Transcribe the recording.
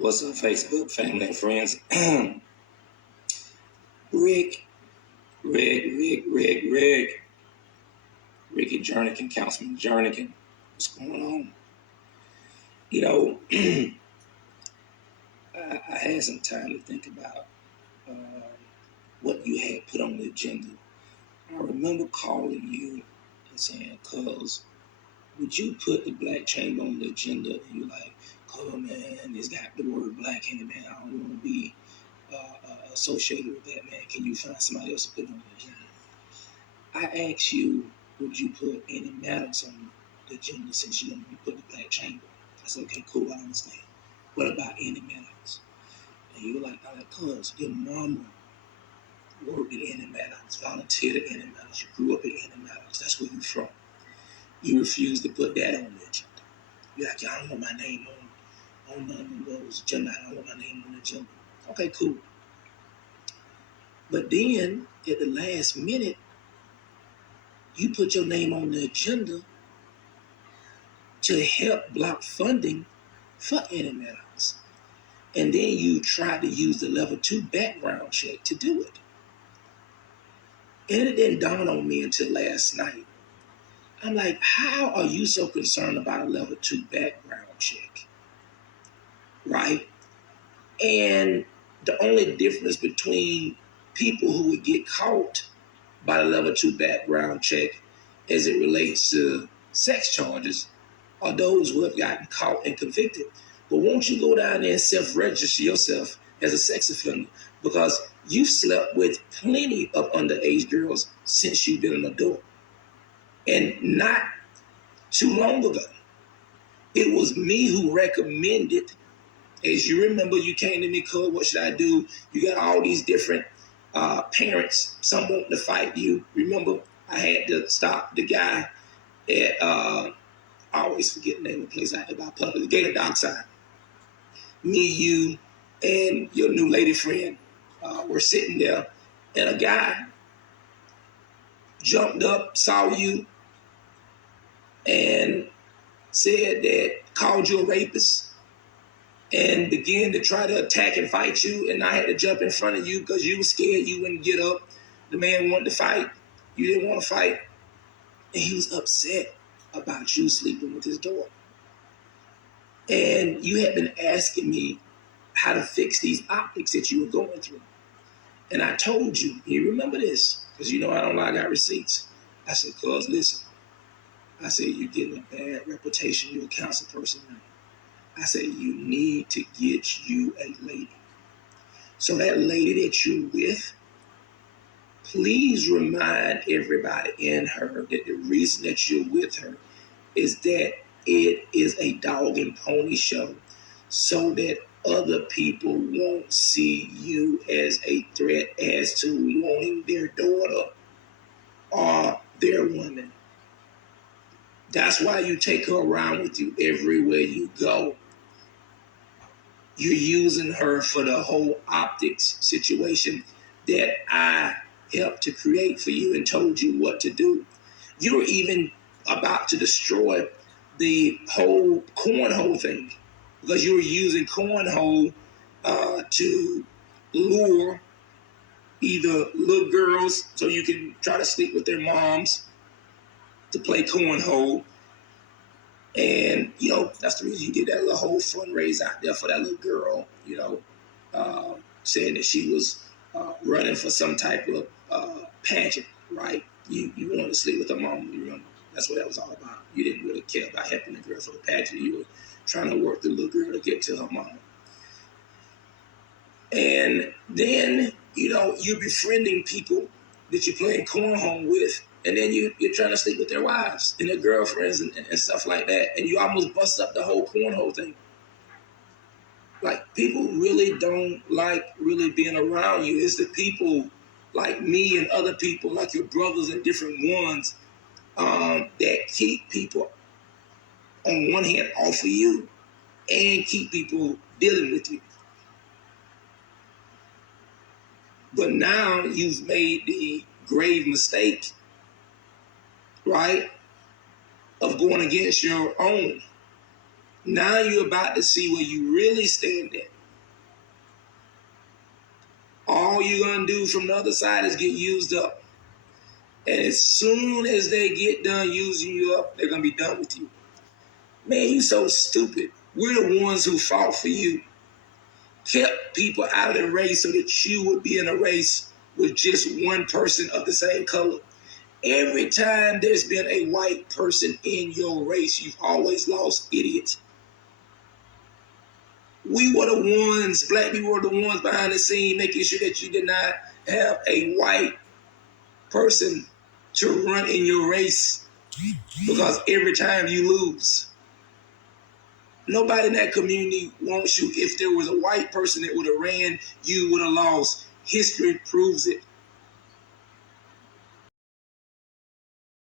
What's up, Facebook family and friends? Rick, Ricky Jernigan, Councilman Jernigan. What's going on? You know, I had some time to think about what you had put on the agenda. I remember calling you and saying, "Cuz, would you put the black chamber on the agenda?" And you're like, "Cuz, man, it's got the word black in it, man. I don't want to be associated with that, man. Can you find somebody else to put on the agenda?" I asked you, would you put any matters on the agenda since you don't put the black chamber? I said, okay, cool, I understand. What about any matters? And you were like, cuz your mama worked at any matters, volunteered at any matters, you grew up at any matters, that's where you're from. You refused to put that on the agenda. You're like, I don't want my name on none of those agenda. I don't want my name on the agenda. Okay, cool. But then at the last minute, you put your name on the agenda to help block funding for antibiotics. And then you try to use the level 2 background check to do it. And it didn't dawn on me until last night. I'm like, how are you so concerned about a level 2 background check? Right? And the only difference between people who would get caught by the level 2 background check as it relates to sex charges are those who have gotten caught and convicted. But won't you go down there and self-register yourself as a sex offender? Because you've slept with plenty of underage girls since you've been an adult. And not too long ago, it was me who recommended, as you remember, you came to me, cuz, what should I do? You got all these different parents, some wanting to fight you. Remember, I had to stop the guy at, I always forget the name of the place I had to buy public, the Gator Dockside. Me, you, and your new lady friend were sitting there, and a guy jumped up, saw you, and said that, called you a rapist, and began to try to attack and fight you, and I had to jump in front of you because you were scared, you wouldn't get up. The man wanted to fight, you didn't want to fight, and he was upset about you sleeping with his daughter. And you had been asking me how to fix these optics that you were going through. And I told you, you remember this, because you know I don't lie, I got receipts. I said, cuz, listen. I said, you're getting a bad reputation, you're a council person now. I said, you need to get you a lady. So that lady that you're with, please remind everybody in her that the reason that you're with her is that it is a dog and pony show, so that other people won't see you as a threat as to wanting their daughter or their woman. That's why you take her around with you everywhere you go. You're using her for the whole optics situation that I helped to create for you and told you what to do. You were even about to destroy the whole cornhole thing because you were using cornhole to lure either little girls so you can try to sleep with their moms to play cornhole. And, you know, that's the reason you did that little whole fundraiser out there for that little girl, you know, saying that she was running for some type of pageant, right? You wanted to sleep with her mom, you remember? That's what that was all about. You didn't really care about helping the girl for the pageant. You were trying to work the little girl to get to her mom. And then, you know, you're befriending people that you're playing cornhole with, and then you're trying to sleep with their wives and their girlfriends and stuff like that, and you almost bust up the whole cornhole thing. Like, people really don't like really being around you. It's the people like me and other people, like your brothers and different ones, that keep people, on one hand, off of you and keep people dealing with you. But now you've made the grave mistake, right, of going against your own. Now you're about to see where you really stand at. All you're going to do from the other side is get used up. And as soon as they get done using you up, they're going to be done with you. Man, you so stupid. We're the ones who fought for you. Kept people out of the race so that you would be in a race with just one person of the same color. Every time there's been a white person in your race, you've always lost, idiots. We were the ones, black people were the ones behind the scene making sure that you did not have a white person to run in your race, because every time you lose. Nobody in that community wants you. If there was a white person that would have ran, you would have lost. History proves it.